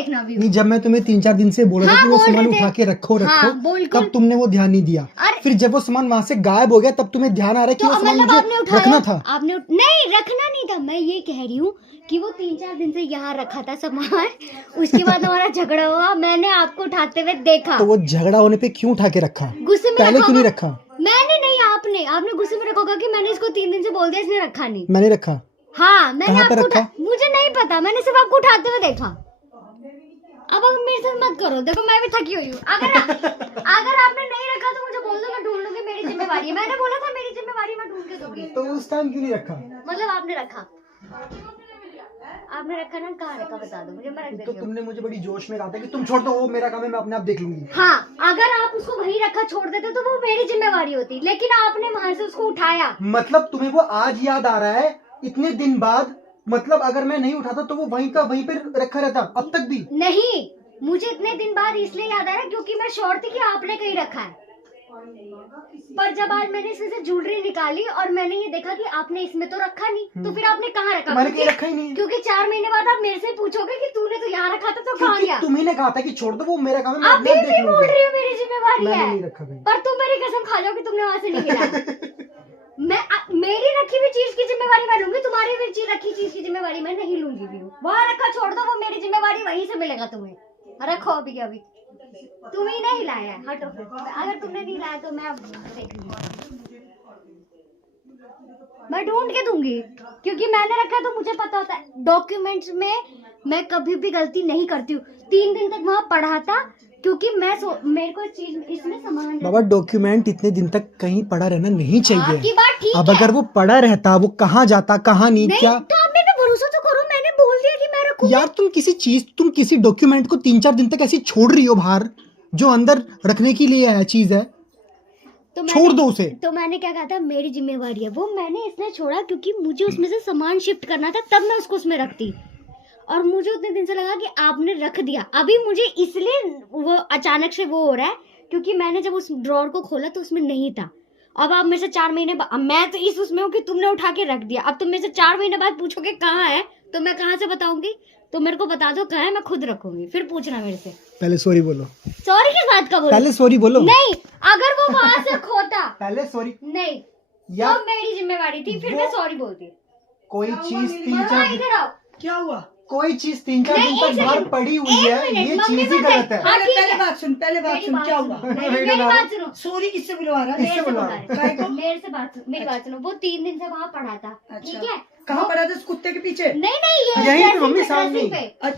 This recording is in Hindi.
देखना भी। नहीं, जब मैं तुम्हें 3-4 दिन से बोल रहा था कि वो सामान उठा के रखो तब तुमने वो ध्यान नहीं दिया। फिर जब वो सामान वहाँ से गायब हो गया तब तुम्हें ध्यान आ रहा है कि वो सामान मुझे रखना था। आपने नहीं, रखना नहीं था। मैं ये कह रही हूँ कि वो 3-4 दिन से यहाँ रखा था सामान, उसके बाद हमारा झगड़ा हुआ, मैंने आपको उठाते हुए देखा। तो वो झगड़ा होने पे क्यों उठा के रखा? गुस्से में पहले क्यों नहीं रखा? मैंने नहीं, आपने गुस्से में रखा कि मैंने इसको 3 दिन से बोल दिया, इसने रखा नहीं। मैंने रखा। हाँ, मैंने आपको रखा? मुझे नहीं पता, मैंने सिर्फ आपको उठाते हुए देखा। अब मेरे साथ मत करो, देखो मैं भी थकी हुई हूँ। अगर आपने नहीं रखा तो मुझे बोल दो, मैं ढूंढ लूंगी, मेरी जिम्मेवारी है। मैंने बोला था मेरी जिम्मेवारी, मैं ढूंढ के दूंगी। तो उस टाइम क्यों नहीं रखा? मतलब आपने रखा ना, कहाँ रखा बता दो मुझे, मैं रख देती हूँ। तो तुमने मुझे बड़ी जोश में कहा था कि तुम छोड़ दो, वो मेरा काम है, मैं अपने आप देख लूंगी। हाँ, अगर आप उसको वहीं रखा छोड़ देते तो वो मेरी जिम्मेवारी होती, लेकिन आपने वहां से उसको उठाया। मतलब तुम्हें वो आज याद आ रहा है इतने दिन बाद? मतलब अगर मैं नहीं उठाता तो वो वहीं का वहीं पे रखा रहता अब तक भी? नहीं, मुझे इतने दिन बाद इसलिए याद आ रहा है क्योंकि मैं श्योर थी कि आपने कहीं रखा है। पर जब आज मैंने इसमें से ज्वेलरी निकाली और मैंने ये देखा कि आपने इसमें तो रखा नहीं, तो फिर आपने कहाँ रखा? मैंने कहीं रखा ही नहीं। क्योंकि 4 महीने बाद आप मेरे से पूछोगे कि तूने तो यहाँ रखा था, तो कहाँ गया? तुम्ही ने कहा था कि छोड़ दो, वो मेरा काम है, मैं अभी भी बोल रही हूँ मेरी जिम्मेवारी है। नहीं रखा कहीं। पर तुम मेरी कसम खा जाओ कि तुमने वहाँ से नहीं गिराया। मेरी रखी हुई चीज की जिम्मेवारी मैं लूंगी, तुम्हारी रखी चीज की जिम्मेवारी मैं नहीं लूंगी भी। वहाँ रखा छोड़ दो, वो मेरी जिम्मेवारी, वहीं से मिलेगा तुम्हें। रखो अभी के अभी। तुम्हें नहीं लाया है, हटो फिर। अगर तुमने नहीं लाया तो मैं देखूंगी, मैं ढूंढ के दूंगी, क्योंकि मैंने रखा तो मुझे पता होता है। डॉक्यूमेंट्स में मैं कभी भी गलती नहीं करती हूँ। 3 दिन तक वहाँ पढ़ा था क्योंकि मेरे को चीज इसमें सामान। बाबा, डॉक्यूमेंट इतने दिन तक कहीं पड़ा रहना नहीं चाहिए। आपकी बात ठीक है। अब अगर वो पड़ा रहता, वो कहाँ जाता, कहाँ नहीं, क्या? तो आप मेरे पे भरोसा तो करो, मैंने बोल दिया कि मैं रखूंगी। यार तुम किसी डॉक्यूमेंट को 3-4 दिन तक ऐसे छोड़ रही हो बाहर, जो अंदर रखने के लिए है चीज है, तो छोड़ दो उसे। तो मैंने क्या कहा था, मेरी जिम्मेवारी है वो, मैंने इसलिए छोड़ा क्योंकि मुझे उसमें से सामान शिफ्ट करना था, तब मैं उसको उसमें रखती। और मुझे उतने दिन से लगा कि आपने रख दिया। अभी मुझे इसलिए वो अचानक से वो हो रहा है क्योंकि मैंने जब उस ड्रॉर को खोला तो उसमें नहीं था। अब आप मेरे से 4 महीने मैं तो इस उसमें हूँ कि तुमने उठा के रख दिया। अब तुम मेरे से 4 महीने बाद पूछोगे कहाँ है, तो मैं कहाँ से बताऊंगी? तो मेरे को बता दो कहाँ है, मैं खुद रखूंगी, फिर पूछना मेरे से। पहले सॉरी बोलो। सॉरी किस बात का बोलो? पहले सॉरी बोलो। नहीं, अगर वो वहां से खोता पहले सॉरी नहीं, या तो मेरी जिम्मेवारी थी, फिर मैं सॉरी बोलती। कोई चीज इधर आओ। क्या हुआ? कोई चीज 3-4 दिन तक बाहर पड़ी हुई है, ये चीज ही गलत है। पहले बात सुन, क्या हुआ? मेरी बात सुनो। सॉरी किससे बुलवा रहा है? मेरे से बात सुनो, मेरी बात सुनो। वो 3 दिन से वहाँ पढ़ा था, ठीक है? कहाँ पढ़ा था? उस कुत्ते के पीछे? नहीं, यहीं पे मम्मी, सामने। पे